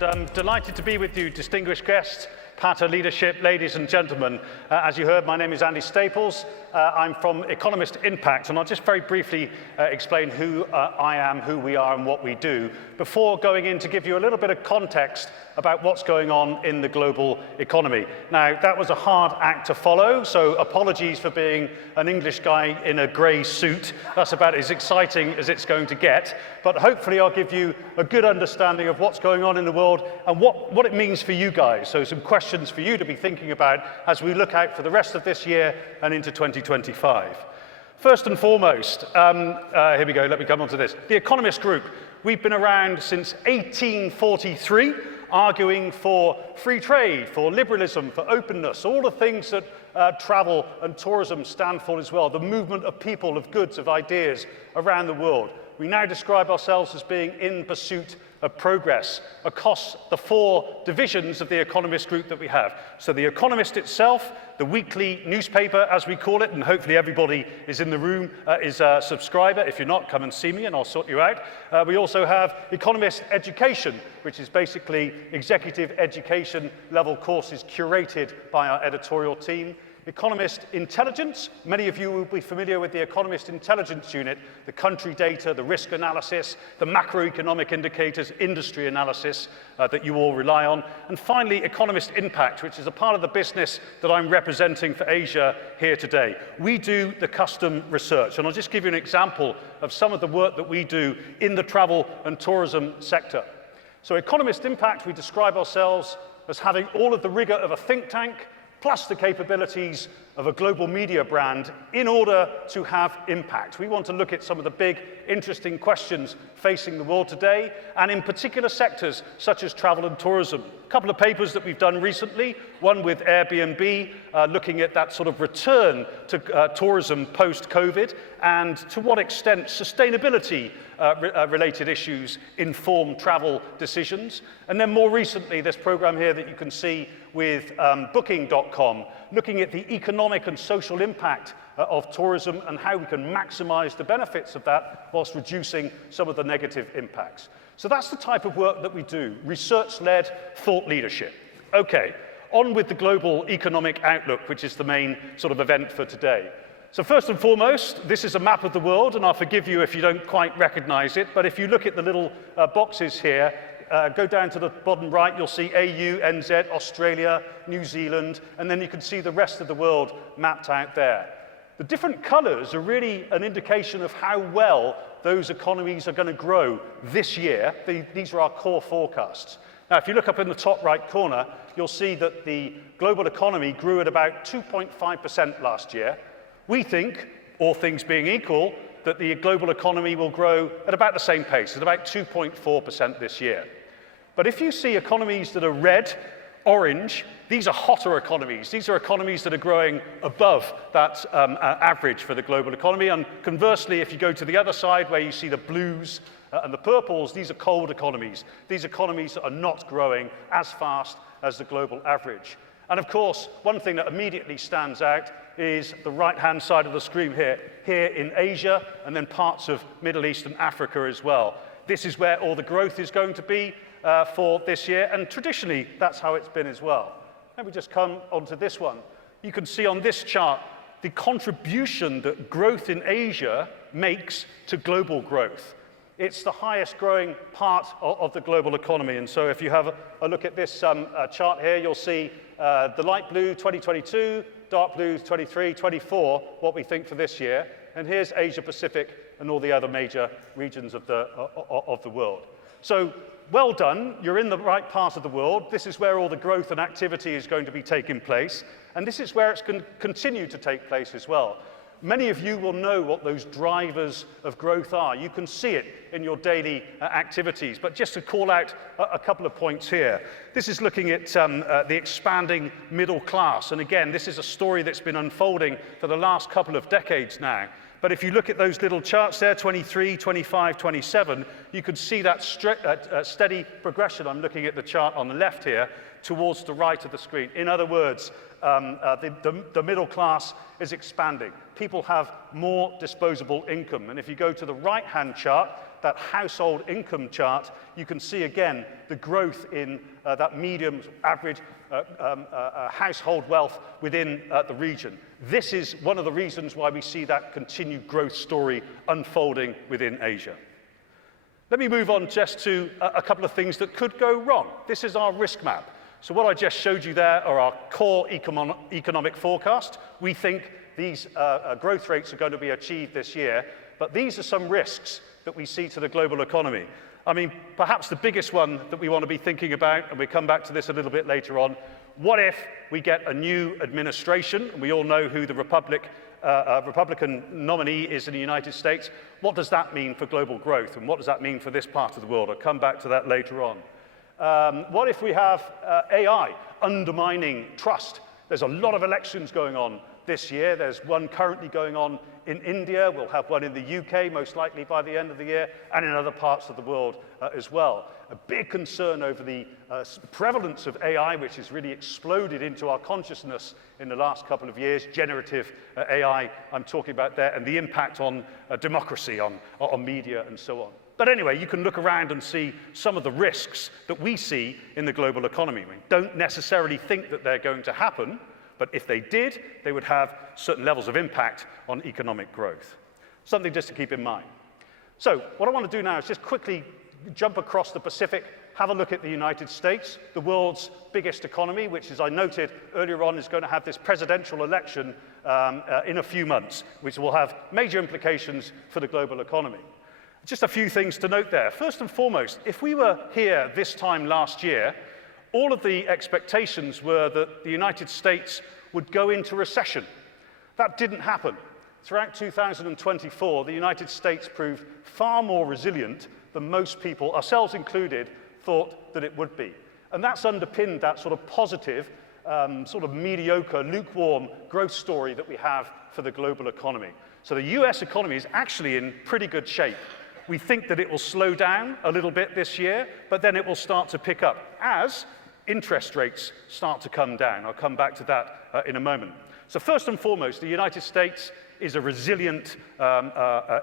and I'm delighted to be with you, distinguished guests, PATA leadership, ladies and gentlemen. As you heard, my name is Andy Staples. I'm from Economist Impact, and I'll just very briefly explain who I am, who we are, and what we do, before going in to give you a little bit of context about what's going on in the global economy. Now, that was a hard act to follow, so apologies for being an English guy in a grey suit. That's about as exciting as it's going to get, but hopefully I'll give you a good understanding of what's going on in the world and what it means for you guys. So some questions for you to be thinking about as we look out for the rest of this year and into 2025. First and foremost, here we go, let me come on to this. The Economist Group, we've been around since 1843, arguing for free trade, for liberalism, for openness, all the things that travel and tourism stand for as well, the movement of people, of goods, of ideas around the world. We now describe ourselves as being in pursuit of progress across the four divisions of the Economist Group that we have. So the Economist itself, the weekly newspaper, as we call it, and hopefully everybody is in the room, is a subscriber. If you're not, come and see me and I'll sort you out. We also have Economist Education, which is basically executive education level courses curated by our editorial team. Economist Intelligence, many of you will be familiar with the Economist Intelligence Unit, the country data, the risk analysis, the macroeconomic indicators, industry analysis that you all rely on. And finally, Economist Impact, which is a part of the business that I'm representing for Asia here today. We do the custom research, and I'll just give you an example of some of the work that we do in the travel and tourism sector. So Economist Impact, we describe ourselves as having all of the rigor of a think tank, plus the capabilities of a global media brand in order to have impact. We want to look at some of the big, interesting questions facing the world today, and in particular sectors such as travel and tourism. A couple of papers that we've done recently, one with Airbnb, looking at that sort of return to tourism post-COVID, and to what extent sustainability related issues inform travel decisions. And then more recently, this program here that you can see with Booking.com, looking at the economic and social impact of tourism and how we can maximize the benefits of that whilst reducing some of the negative impacts. So that's the type of work that we do, research-led thought leadership. Okay, on with the global economic outlook, which is the main sort of event for today. So first and foremost, this is a map of the world, and I'll forgive you if you don't quite recognize it, but if you look at the little boxes here, go down to the bottom right, you'll see AU, NZ, Australia, New Zealand, and then you can see the rest of the world mapped out there. The different colors are really an indication of how well those economies are going to grow this year. These are our core forecasts. Now, if you look up in the top right corner, you'll see that the global economy grew at about 2.5% last year. We think, all things being equal, that the global economy will grow at about the same pace, at about 2.4% this year. But if you see economies that are red, orange, these are hotter economies. These are economies that are growing above that average for the global economy. And conversely, if you go to the other side where you see the blues and the purples, these are cold economies. These economies that are not growing as fast as the global average. And of course, one thing that immediately stands out is the right-hand side of the screen here in Asia, and then parts of Middle East and Africa as well. This is where all the growth is going to be for this year, and traditionally, that's how it's been as well. Let me just come onto this one. You can see on this chart the contribution that growth in Asia makes to global growth. It's the highest growing part of the global economy, and so if you have a look at this chart here, you'll see the light blue, 2022, dark blue, 23, 24, what we think for this year, and here's Asia Pacific and all the other major regions of the world. So, well done, you're in the right part of the world. This is where all the growth and activity is going to be taking place, and this is where it's going to continue to take place as well. Many of you will know what those drivers of growth are. You can see it in your daily activities, but just to call out a couple of points here. This is looking at the expanding middle class, and again, this is a story that's been unfolding for the last couple of decades now. But if you look at those little charts there, 23, 25, 27, you can see that steady progression. I'm looking at the chart on the left here, towards the right of the screen. In other words, the middle class is expanding. People have more disposable income. And if you go to the right-hand chart, that household income chart, you can see again the growth in that medium average household wealth within the region. This is one of the reasons why we see that continued growth story unfolding within Asia. Let me move on just to a couple of things that could go wrong. This is our risk map. So what I just showed you there are our core economic forecast. We think these growth rates are going to be achieved this year, but these are some risks that we see to the global economy. I mean, perhaps the biggest one that we want to be thinking about, and we'll come back to this a little bit later on, what if we get a new administration, and we all know who the Republican nominee is in the United States. What does that mean for global growth, and what does that mean for this part of the world? I'll come back to that later on. What if we have AI undermining trust? There's a lot of elections going on this year. There's one currently going on in India. We'll have one in the UK, most likely by the end of the year, and in other parts of the world as well. A big concern over the prevalence of AI, which has really exploded into our consciousness in the last couple of years. Generative AI, I'm talking about there, and the impact on democracy, on media, and so on. But anyway, you can look around and see some of the risks that we see in the global economy. We don't necessarily think that they're going to happen, but if they did, they would have certain levels of impact on economic growth. Something just to keep in mind. So what I want to do now is just quickly jump across the Pacific, have a look at the United States, the world's biggest economy, which, as I noted earlier on, is going to have this presidential election in a few months, which will have major implications for the global economy. Just a few things to note there. First and foremost, if we were here this time last year, all of the expectations were that the United States would go into recession. That didn't happen. Throughout 2024, the United States proved far more resilient than most people, ourselves included, thought that it would be. And that's underpinned that sort of positive, sort of mediocre, lukewarm growth story that we have for the global economy. So the US economy is actually in pretty good shape. We think that it will slow down a little bit this year, but then it will start to pick up as interest rates start to come down. I'll come back to that in a moment. So first and foremost, the United States is a resilient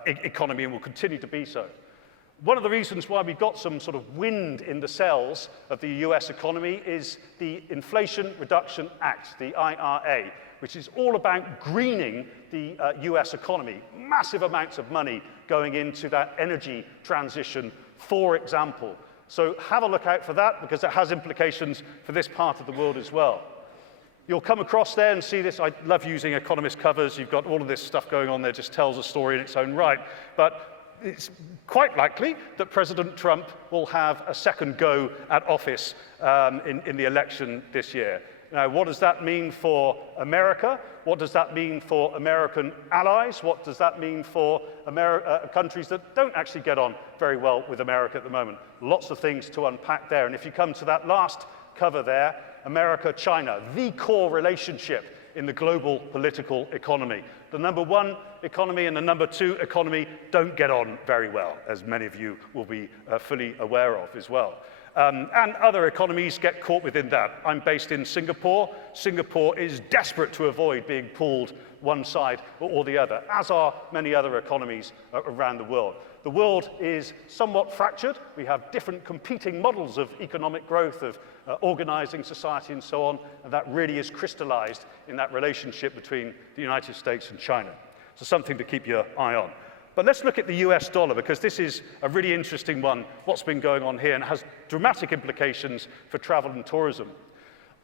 economy and will continue to be so. One of the reasons why we've got some sort of wind in the sails of the US economy is the Inflation Reduction Act, the IRA, which is all about greening the US economy. Massive amounts of money going into that energy transition, for example. So have a look out for that, because it has implications for this part of the world as well. You'll come across there and see this. I love using Economist covers. You've got all of this stuff going on there, just tells a story in its own right. But it's quite likely that President Trump will have a second go at office in the election this year. Now, what does that mean for America? What does that mean for American allies? What does that mean for countries that don't actually get on very well with America at the moment? Lots of things to unpack there. And if you come to that last cover there, America-China, the core relationship in the global political economy. The number one economy and the number two economy don't get on very well, as many of you will be fully aware of as well. And other economies get caught within that. I'm based in Singapore. Singapore is desperate to avoid being pulled one side or the other, as are many other economies around the world. The world is somewhat fractured. We have different competing models of economic growth, of organizing society and so on, and that really is crystallized in that relationship between the United States and China. So something to keep your eye on. But let's look at the US dollar, because this is a really interesting one, what's been going on here, and it has dramatic implications for travel and tourism.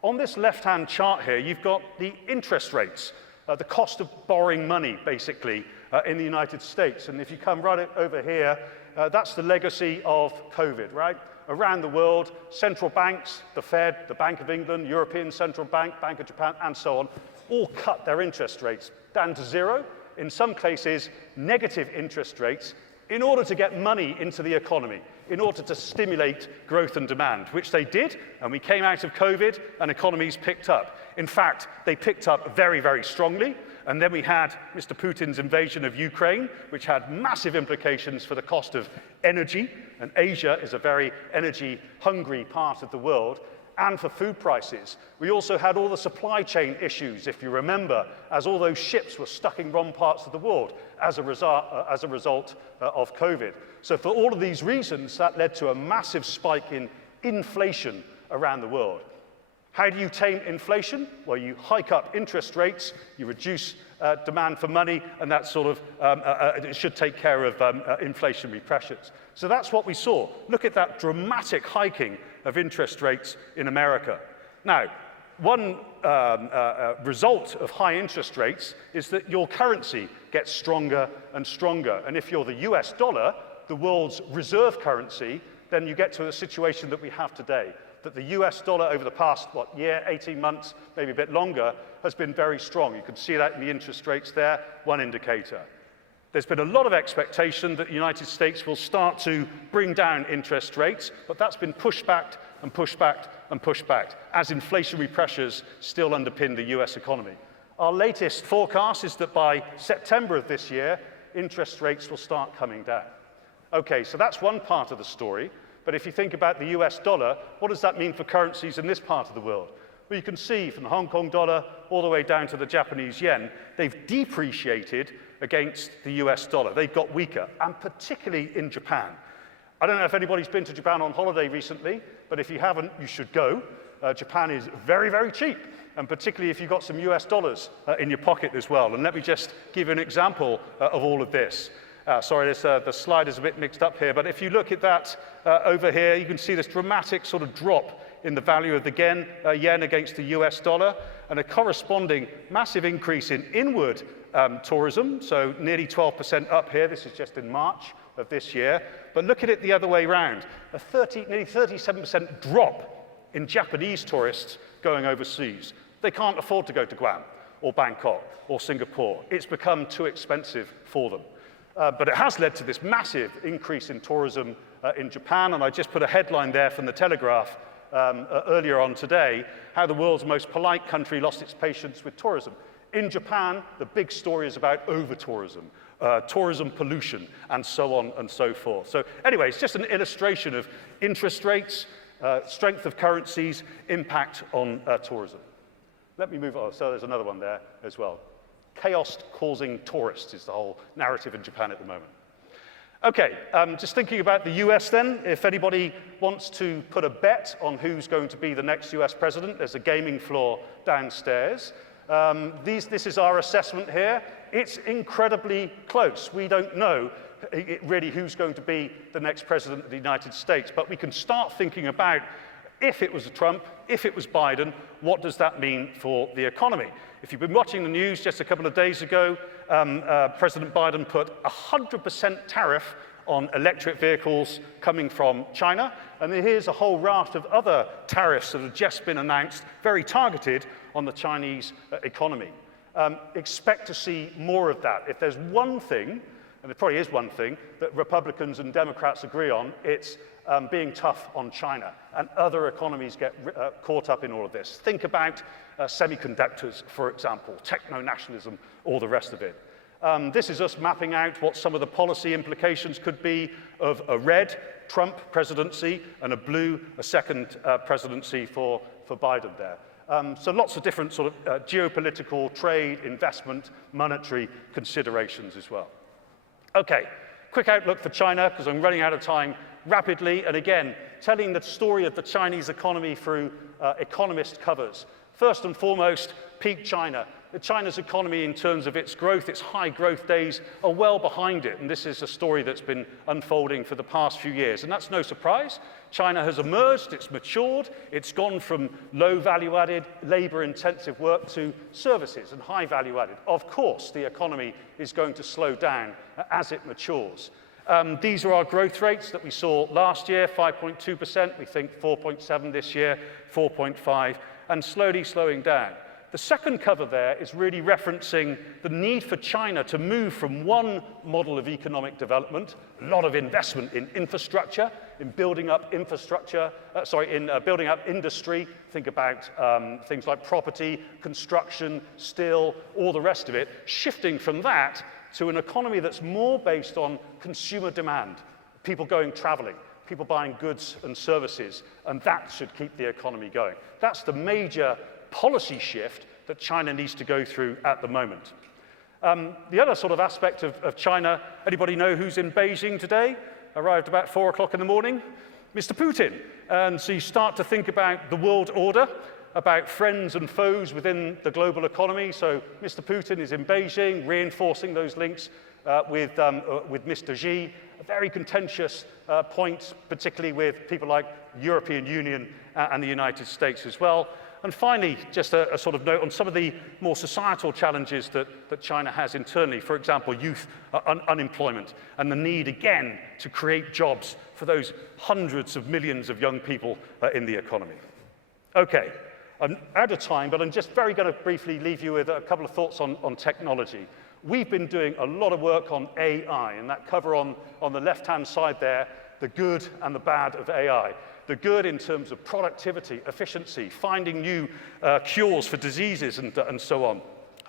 On this left-hand chart here, you've got the interest rates, the cost of borrowing money, basically, in the United States. And if you come right over here, that's the legacy of COVID, right? Around the world, central banks, the Fed, the Bank of England, European Central Bank, Bank of Japan, and so on, all cut their interest rates down to zero. In some cases, negative interest rates, in order to get money into the economy, in order to stimulate growth and demand, which they did, and we came out of COVID, and economies picked up. In fact, they picked up very, very strongly, and then we had Mr. Putin's invasion of Ukraine, which had massive implications for the cost of energy, and Asia is a very energy-hungry part of the world, and for food prices. We also had all the supply chain issues, if you remember, as all those ships were stuck in wrong parts of the world as a result of COVID. So for all of these reasons, that led to a massive spike in inflation around the world. How do you tame inflation? Well, you hike up interest rates, you reduce demand for money, and that sort of it should take care of inflationary pressures. So that's what we saw. Look at that dramatic hiking of interest rates in America. Now, one result of high interest rates is that your currency gets stronger and stronger. And if you're the US dollar, the world's reserve currency, then you get to a situation that we have today, that the US dollar over the past, year, 18 months, maybe a bit longer, has been very strong. You can see that in the interest rates there, one indicator. There's been a lot of expectation that the United States will start to bring down interest rates, but that's been pushed back and pushed back and pushed back as inflationary pressures still underpin the US economy. Our latest forecast is that by September of this year, interest rates will start coming down. Okay, so that's one part of the story. But if you think about the US dollar, what does that mean for currencies in this part of the world? Well, you can see from the Hong Kong dollar all the way down to the Japanese yen, they've depreciated against the US dollar. They've got weaker, and particularly in Japan. I don't know if anybody's been to Japan on holiday recently, but if you haven't, you should go. Japan is very, very cheap, and particularly if you've got some US dollars in your pocket as well. And let me just give you an example of all of this. Sorry, the slide is a bit mixed up here, but if you look at that over here, you can see this dramatic sort of drop in the value of the yen against the US dollar, and a corresponding massive increase in inward tourism, so nearly 12% up here. This is just in March of this year. But look at it the other way around, nearly 37% drop in Japanese tourists going overseas. They can't afford to go to Guam or Bangkok or Singapore. It's become too expensive for them. But it has led to this massive increase in tourism in Japan, and I just put a headline there from the Telegraph earlier on today, how the world's most polite country lost its patience with tourism. In Japan, the big story is about over-tourism, tourism pollution, and so on and so forth. So anyway, it's just an illustration of interest rates, strength of currencies, impact on tourism. Let me move on. So there's another one there as well. Chaos causing tourists is the whole narrative in Japan at the moment. Okay, just thinking about the US then, if anybody wants to put a bet on who's going to be the next US president, there's a gaming floor downstairs. This is our assessment here. It's incredibly close. We don't know really who's going to be the next president of the United States, but we can start thinking about if it was Trump, if it was Biden, what does that mean for the economy? If you've been watching the news just a couple of days ago, President Biden put a 100% tariff on electric vehicles coming from China. And here's a whole raft of other tariffs that have just been announced, very targeted on the Chinese economy. Expect to see more of that. If there's one thing, and there probably is one thing, that Republicans and Democrats agree on, it's being tough on China. And other economies get caught up in all of this. Think about semiconductors, for example, techno-nationalism, all the rest of it. This is us mapping out what some of the policy implications could be of a red Trump presidency and a blue, a second presidency for Biden there. So lots of different sort of geopolitical, trade, investment, monetary considerations as well. Okay, quick outlook for China, because I'm running out of time rapidly, and again, telling the story of the Chinese economy through Economist covers. First and foremost, peak China. China's economy, in terms of its growth, its high growth days, are well behind it. And this is a story that's been unfolding for the past few years. And that's no surprise. China has emerged, it's matured, it's gone from low value-added, labor-intensive work to services and high value-added. Of course, the economy is going to slow down as it matures. These are our growth rates that we saw last year, 5.2%. We think 4.7 this year, 4.5, and slowly slowing down. The second cover there is really referencing the need for China to move from one model of economic development, a lot of investment in infrastructure, in building up infrastructure, building up industry. Think about things like property, construction, steel, all the rest of it, shifting from that to an economy that's more based on consumer demand, people going traveling, people buying goods and services, and that should keep the economy going. That's the major policy shift that China needs to go through at the moment. The other sort of aspect of China, anybody know who's in Beijing today? Arrived about 4 o'clock in the morning? Mr. Putin. And so you start to think about the world order, about friends and foes within the global economy. So Mr. Putin is in Beijing, reinforcing those links with Mr. Xi, a very contentious point, particularly with people like European Union and the United States as well. And finally, just a sort of note on some of the more societal challenges that China has internally, for example, youth unemployment, and the need, again, to create jobs for those hundreds of millions of young people in the economy. Okay, I'm out of time, but I'm just very going to briefly leave you with a couple of thoughts on technology. We've been doing a lot of work on AI, and that cover on the left-hand side there, the good and the bad of AI. The good in terms of productivity, efficiency, finding new cures for diseases and so on.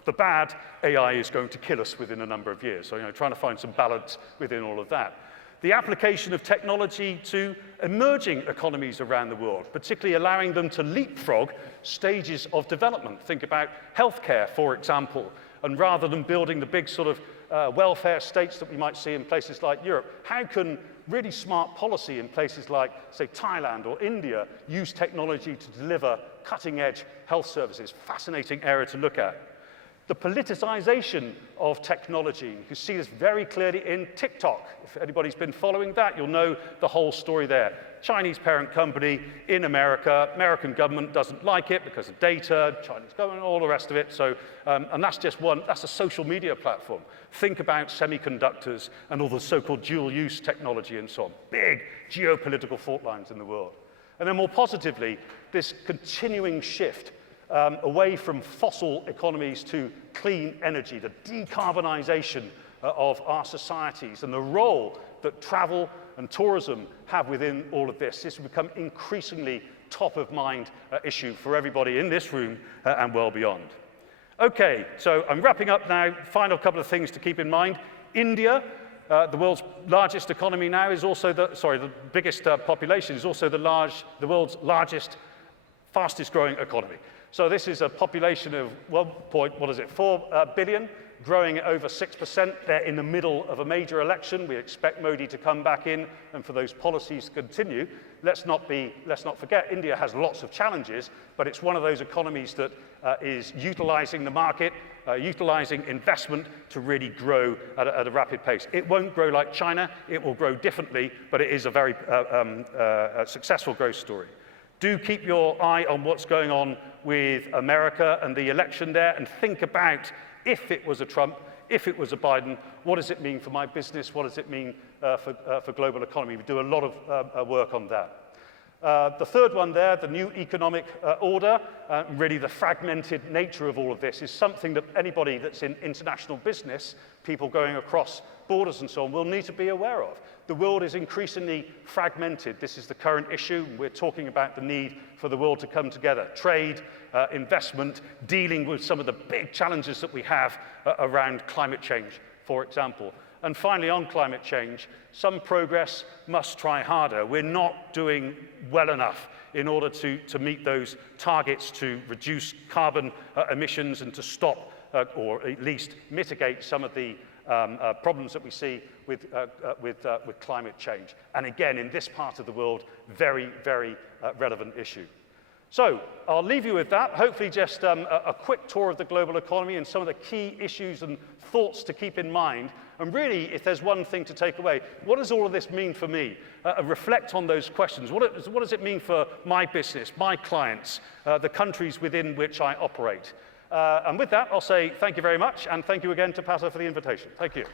The bad, AI is going to kill us within a number of years. So, trying to find some balance within all of that. The application of technology to emerging economies around the world, particularly allowing them to leapfrog stages of development. Think about healthcare, for example, and rather than building the big sort of welfare states that we might see in places like Europe, how can really smart policy in places like, say, Thailand or India use technology to deliver cutting-edge health services? Fascinating area to look at. The politicization of technology. You can see this very clearly in TikTok. If anybody's been following that, you'll know the whole story there. Chinese parent company in America. American government doesn't like it because of data, Chinese government, all the rest of it. So, and that's just one, that's a social media platform. Think about semiconductors and all the so-called dual-use technology and so on. Big geopolitical fault lines in the world. And then more positively, this continuing shift away from fossil economies to clean energy, the decarbonization of our societies, and the role that travel and tourism have within all of this. This will become increasingly top of mind issue for everybody in this room and well beyond. Okay, so I'm wrapping up now. Final couple of things to keep in mind. India, the world's largest economy now, is also the biggest population, is also the world's largest, fastest growing economy. So this is a population of 4 billion, growing at over 6%. They're in the middle of a major election. We expect Modi to come back in and for those policies to continue. Let's not forget, India has lots of challenges, but it's one of those economies that is utilizing the market, utilizing investment to really grow at a rapid pace. It won't grow like China. It will grow differently, but it is a very successful growth story. Do keep your eye on what's going on with America and the election there, and think about, if it was a Trump, if it was a Biden, what does it mean for my business? What does it mean for global economy? We do a lot of work on that. The third one there, the new economic order, really the fragmented nature of all of this is something that anybody that's in international business, people going across borders and so on, will need to be aware of. The world is increasingly fragmented. This is the current issue. We're talking about the need for the world to come together. Trade, investment, dealing with some of the big challenges that we have around climate change, for example. And finally, on climate change, some progress must try harder. We're not doing well enough in order to meet those targets to reduce carbon emissions and to stop or at least mitigate some of the problems that we see with climate change. And again, in this part of the world, very, very relevant issue. So I'll leave you with that. Hopefully just a quick tour of the global economy and some of the key issues and thoughts to keep in mind. And really, if there's one thing to take away, what does all of this mean for me? Reflect on those questions. What does it mean for my business, my clients, the countries within which I operate? And with that, I'll say thank you very much, and thank you again to Pato for the invitation. Thank you.